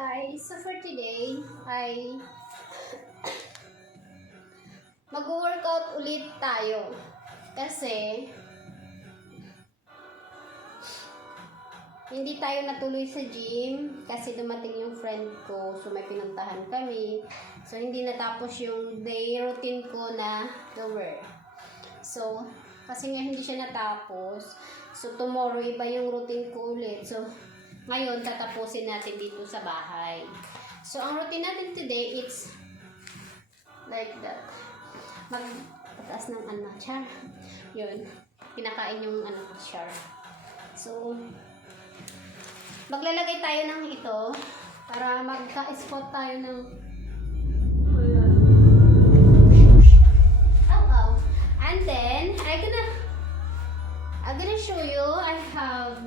guys, so for today ay mag-workout ulit tayo kasi hindi tayo natuloy sa gym kasi dumating yung friend ko, so may pinuntahan kami, so hindi natapos yung day routine ko na lower. So kasi nga hindi siya natapos, so tomorrow iba yung routine ko ulit. So ngayon tatapusin natin dito sa bahay. So ang routine natin today it's like that. Magpataas ng char. Yun. Kinakain yung char. So maglalagay tayo ng ito para magka-spot tayo ng and then I'm gonna show you. I have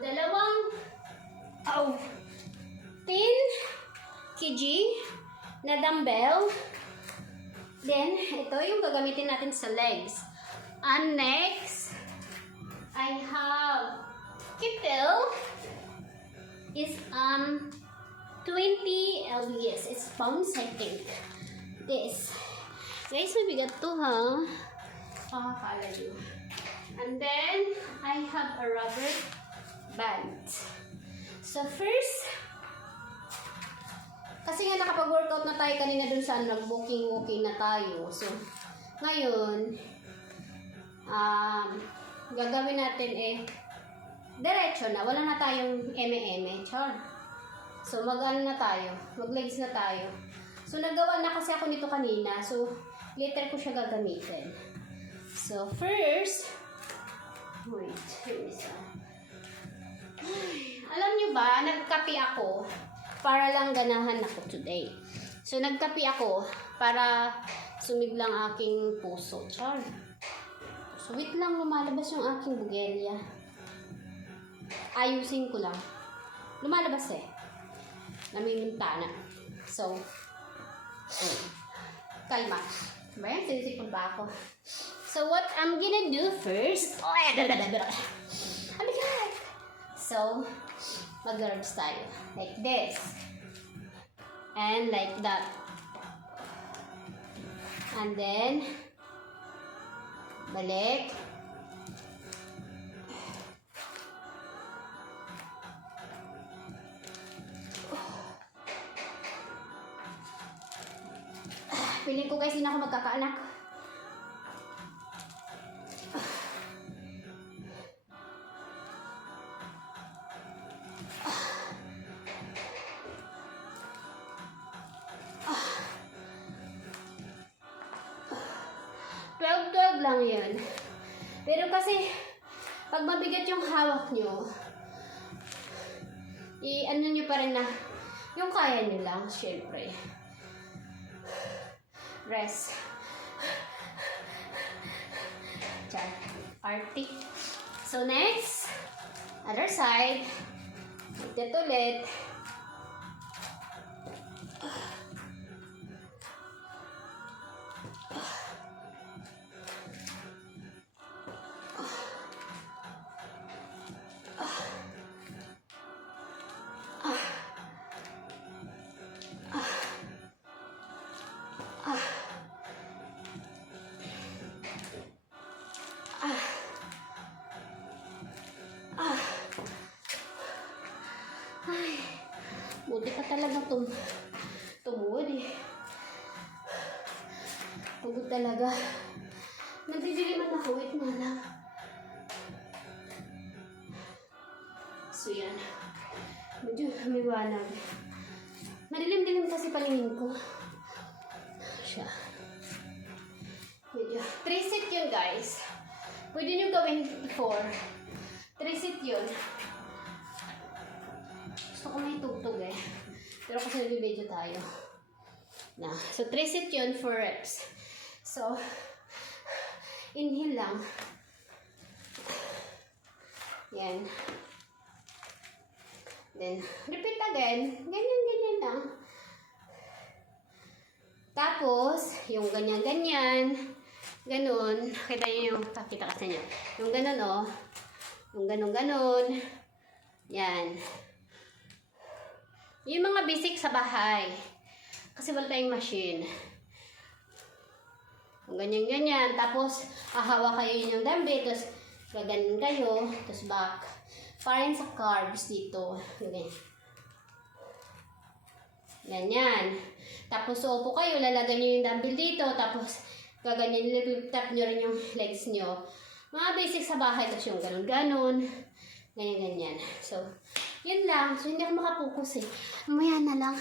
dalawang 10 kg na dumbbell. Then ito yung gagamitin natin sa legs. And next I have kettlebell is 20 lbs. It's pounds, I think. This guys, mabigat to ha. Pakakala nyo. And then I have a rubber band. So first, kasi nga nakapag-workout na tayo kanina dun sa nag-walking na tayo. So ngayon gagawin natin diretso na, wala na tayong eme-eme, char. So na tayo, mag-legs na tayo. So nagawa na kasi ako nito kanina, so later ko siya gagamitin. So first, wait, here is alam nyo ba, nagkape ako para lang ganahan ako today. So nagkape ako para sumiglang aking puso, char. So wait lang, lumalabas yung aking bugelya. Ayusin ko lang. Lumalabas namiminta na. So kalma. Bayan, sinisipon ba ako? So what I'm gonna do first, oh my God! So mag-legs tayo. Like this. And like that. And then balik. Feeling ko guys, hindi na ako magkakaanak. Lang yun. Pero kasi pag mabigat yung hawak nyo, nyo pa rin na yung kaya nyo lang, syempre. Rest. Char. Arty. So next, other side. Ulit ulit. Buti ka talaga tumuod Pagod talaga. Nagdidiliman ako. Wait na lang. So yan. Medyo humiwanag. Madilim-dilim kasi paningin ko. Siya. Medyo. 3 set yun guys. Pwede nyo gawin 4. 3 set yun. Gusto ko may tugtog pero kasi nag-video tayo na. So 3 set yun, 4 reps. So inhale lang. Yan. Then repeat again. Ganyan lang. Tapos yung ganyan ganun. Kita nyo yung pakita kasi nyo. Yung ganun yung ganun. Yan. Yung mga basic sa bahay. Kasi wala tayong machine. Ganyan-ganyan. Tapos, ahawa kayo yung dumbbell. Tapos, gaganin kayo. Tapos, back. Parang sa carbs dito. Ganyan. Ganyan. Tapos, upo kayo. Lalagyan nyo yung dumbbell dito. Tapos, gaganyan. Tap nyo rin yung legs nyo. Mga basic sa bahay. Tapos, yung ganon-ganon. Ganyan-ganyan. So, yun lang. So, hindi ako makapokus eh. Mamaya na lang.